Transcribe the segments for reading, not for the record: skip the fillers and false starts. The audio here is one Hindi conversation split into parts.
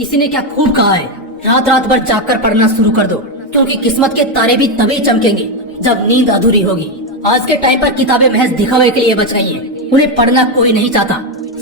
किसी ने क्या खूब कहा है, रात रात भर जागकर पढ़ना शुरू कर दो, क्योंकि किस्मत के तारे भी तभी चमकेंगे जब नींद अधूरी होगी। आज के टाइम पर किताबें महज दिखावे के लिए बच रही हैं। उन्हें पढ़ना कोई नहीं चाहता।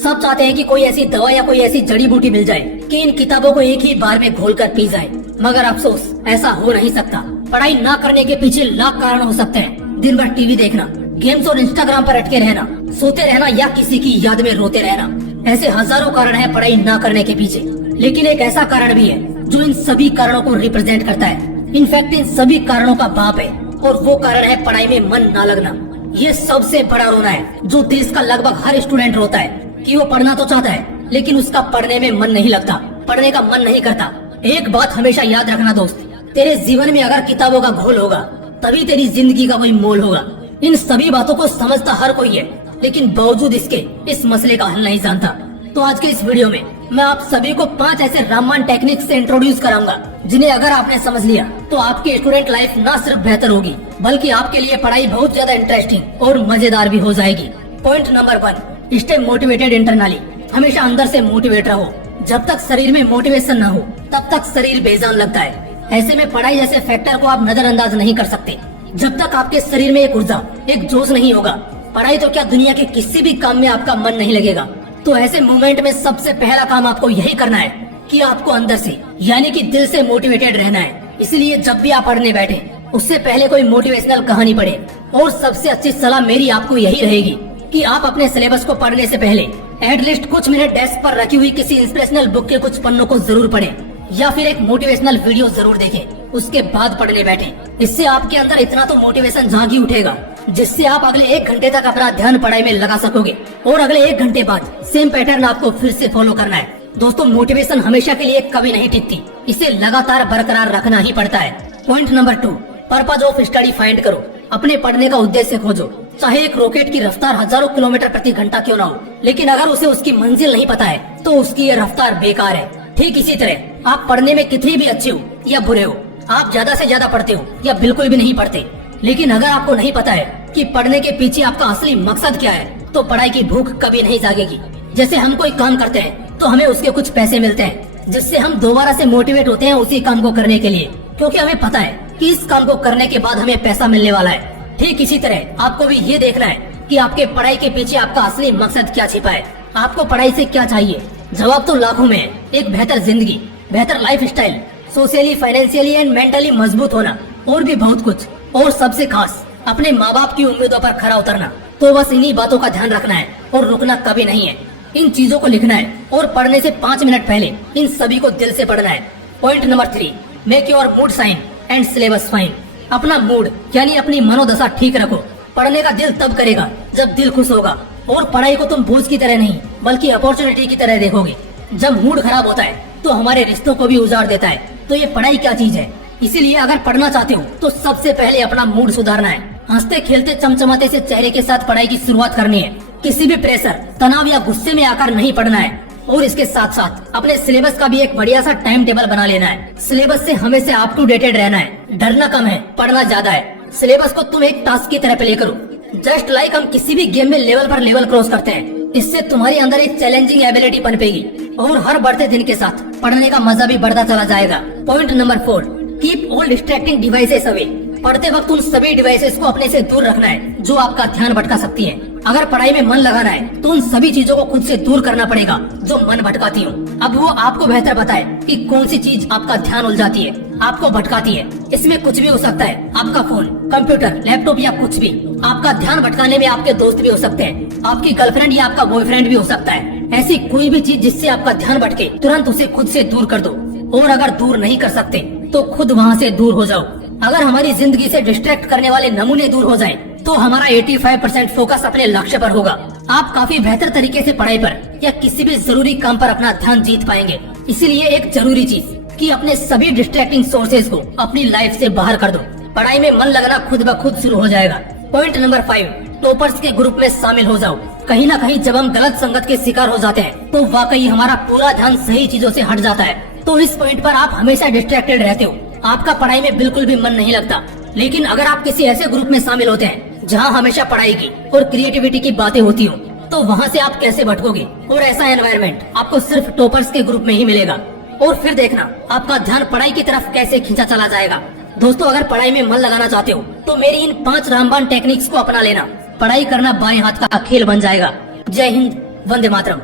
सब चाहते हैं कि कोई ऐसी दवा या कोई ऐसी जड़ी बूटी मिल जाए कि इन किताबों को एक ही बार में घोलकर पी जाए। मगर अफसोस, ऐसा हो नहीं सकता। पढ़ाई ना करने के पीछे लाख कारण हो सकते हैं। दिन भर टीवी देखना, गेम्स और इंस्टाग्राम पर अटके रहना, सोते रहना या किसी की याद में रोते रहना, ऐसे हजारों कारण हैं पढ़ाई ना करने के पीछे। लेकिन एक ऐसा कारण भी है जो इन सभी कारणों को रिप्रेजेंट करता है। इनफैक्ट इन सभी कारणों का बाप है, और वो कारण है पढ़ाई में मन ना लगना। ये सबसे बड़ा रोना है जो देश का लगभग हर स्टूडेंट रोता है कि वो पढ़ना तो चाहता है, लेकिन उसका पढ़ने में मन नहीं लगता, पढ़ने का मन नहीं करता। एक बात हमेशा याद रखना दोस्त, तेरे जीवन में अगर किताबों का घोल होगा तभी तेरी जिंदगी का कोई मोल होगा। इन सभी बातों को समझता हर कोई है, लेकिन बावजूद इसके इस मसले का हल नहीं जानता। तो आज के इस वीडियो में मैं आप सभी को 5 ऐसे रामबाण टेक्निक्स से इंट्रोड्यूस कराऊंगा जिन्हें अगर आपने समझ लिया तो आपकी स्टूडेंट लाइफ न सिर्फ बेहतर होगी बल्कि आपके लिए पढ़ाई बहुत ज्यादा इंटरेस्टिंग और मजेदार भी हो जाएगी। Point number 1, stay motivated internally. हमेशा अंदर से मोटिवेट रहो। जब तक शरीर में मोटिवेशन न हो तब तक शरीर बेजान लगता है। ऐसे में पढ़ाई जैसे फैक्टर को आप नजरअंदाज नहीं कर सकते। जब तक आपके शरीर में एक ऊर्जा, एक जोश नहीं होगा, पढ़ाई तो क्या दुनिया के किसी भी काम में आपका मन नहीं लगेगा। तो ऐसे मोमेंट में सबसे पहला काम आपको यही करना है कि आपको अंदर से यानी कि दिल से मोटिवेटेड रहना है। इसलिए जब भी आप पढ़ने बैठे उससे पहले कोई मोटिवेशनल कहानी पढ़े। और सबसे अच्छी सलाह मेरी आपको यही रहेगी कि आप अपने सिलेबस को पढ़ने से पहले एटलीस्ट कुछ मिनट डेस्क पर रखी हुई किसी इंस्पिरेशनल बुक के कुछ पन्नों को जरूर पढ़ें या फिर एक मोटिवेशनल वीडियो जरूर देखें, उसके बाद पढ़ने बैठें। इससे आपके अंदर इतना तो मोटिवेशन जागी उठेगा जिससे आप अगले 1 घंटे तक अपना ध्यान पढ़ाई में लगा सकोगे, और अगले 1 घंटे बाद सेम पैटर्न आपको फिर से फॉलो करना है। दोस्तों, मोटिवेशन हमेशा के लिए कभी नहीं टिकती, इसे लगातार बरकरार रखना ही पड़ता है। Point number 2, purpose of study find करो। अपने पढ़ने का उद्देश्य खोजो। चाहे एक रॉकेट की रफ्तार हजारों किलोमीटर प्रति घंटा क्यों ना हो, लेकिन अगर उसे उसकी मंजिल नहीं पता है तो उसकी ये रफ्तार बेकार है। ठीक इसी तरह आप पढ़ने में कितनी भी अच्छे हो या बुरे हो, आप ज्यादा से ज्यादा पढ़ते हो या बिल्कुल भी नहीं पढ़ते, लेकिन अगर आपको नहीं पता है कि पढ़ने के पीछे आपका असली मकसद क्या है तो पढ़ाई की भूख कभी नहीं जागेगी। जैसे हम कोई काम करते हैं तो हमें उसके कुछ पैसे मिलते हैं, जिससे हम दोबारा से मोटिवेट होते हैं उसी काम को करने के लिए, क्योंकि हमें पता है कि इस काम को करने के बाद हमें पैसा मिलने वाला है। ठीक इसी तरह आपको भी ये देखना है कि आपके पढ़ाई के पीछे आपका असली मकसद क्या छिपा है। आपको पढ़ाई से क्या चाहिए? जवाब तो लाखों में है। एक बेहतर जिंदगी, बेहतर life style, socially, financially and mentally मजबूत होना, और भी बहुत कुछ। और सबसे खास अपने माँ बाप की उम्मीदों पर खरा उतरना। तो बस इन्हीं बातों का ध्यान रखना है और रुकना कभी नहीं है। इन चीजों को लिखना है और पढ़ने से 5 मिनट पहले इन सभी को दिल से पढ़ना है। Point number 3, make your mood sign and syllabus fine. अपना मूड यानी अपनी मनोदशा ठीक रखो। पढ़ने का दिल तब करेगा जब दिल खुश होगा, और पढ़ाई को तुम बोझ की तरह नहीं बल्कि अपॉर्चुनिटी की तरह देखोगे। जब मूड खराब होता है तो हमारे रिश्तों को भी उजाड़ देता है। तो ये पढ़ाई क्या चीज है? इसीलिए अगर पढ़ना चाहते हो तो सबसे पहले अपना मूड सुधारना है। हंसते खेलते चमचमाते से चेहरे के साथ पढ़ाई की शुरुआत करनी है। किसी भी प्रेशर, तनाव या गुस्से में आकर नहीं पढ़ना है। और इसके साथ साथ अपने सिलेबस का भी एक बढ़िया सा टाइम टेबल बना लेना है। सिलेबस से हमेशा अप टू डेटेड रहना है। डरना कम है, पढ़ना ज्यादा है। सिलेबस को तुम एक टास्क की तरह प्ले करो, जस्ट लाइक हम किसी भी गेम में लेवल पर लेवल क्रॉस करते हैं। इससे तुम्हारे अंदर एक चैलेंजिंग एबिलिटी पनपेगी और हर बढ़ते दिन के साथ पढ़ने का मजा भी बढ़ता चला जाएगा। Point number 4, keep all distracting devices away. पढ़ते वक्त उन सभी डिवाइसेस को अपने से दूर रखना है जो आपका ध्यान भटका सकती है। अगर पढ़ाई में मन लगाना है तो उन सभी चीजों को खुद से दूर करना पड़ेगा जो मन भटकाती हो। अब वो आपको बेहतर बताए कि कौन सी चीज आपका ध्यान उलझाती है, आपको भटकाती है। इसमें कुछ भी हो सकता है, आपका फोन, कंप्यूटर, लैपटॉप या कुछ भी। आपका ध्यान भटकाने में आपके दोस्त भी हो सकते हैं, आपकी गर्लफ्रेंड या आपका बॉयफ्रेंड भी हो सकता है। ऐसी कोई भी चीज जिससे आपका ध्यान भटके तुरंत उसे खुद से दूर कर दो। और अगर दूर नहीं कर सकते तो खुद वहाँ से दूर हो जाओ। अगर हमारी जिंदगी से डिस्ट्रैक्ट करने वाले नमूने दूर हो जाएं, तो हमारा 85% फोकस अपने लक्ष्य पर होगा। आप काफी बेहतर तरीके से पढ़ाई पर या किसी भी जरूरी काम पर अपना ध्यान जीत पाएंगे। इसीलिए एक जरूरी चीज कि अपने सभी डिस्ट्रैक्टिंग सोर्सेज को अपनी लाइफ से बाहर कर दो। पढ़ाई में मन लगना खुद ब खुद शुरू हो जाएगा। पॉइंट नंबर 5, टॉपर्स के ग्रुप में शामिल हो जाओ। कहीं ना कहीं जब हम गलत संगत के शिकार हो जाते हैं तो वाकई हमारा पूरा ध्यान सही चीजों से हट जाता है। तो इस पॉइंट पर आप हमेशा डिस्ट्रैक्टेड रहते हो, आपका पढ़ाई में बिल्कुल भी मन नहीं लगता। लेकिन अगर आप किसी ऐसे ग्रुप में शामिल होते हैं जहाँ हमेशा पढ़ाई की और क्रिएटिविटी की बातें होती हो, तो वहाँ से आप कैसे भटकोगे। और ऐसा एनवायरनमेंट आपको सिर्फ टॉपर्स के ग्रुप में ही मिलेगा। और फिर देखना आपका ध्यान पढ़ाई की तरफ कैसे खींचा चला जाएगा। दोस्तों, अगर पढ़ाई में मन लगाना चाहते हो तो मेरी इन 5 रामबाण टेक्निक्स को अपना लेना। पढ़ाई करना बाएं हाथ का खेल बन जाएगा। जय हिंद, वंदे मातरम।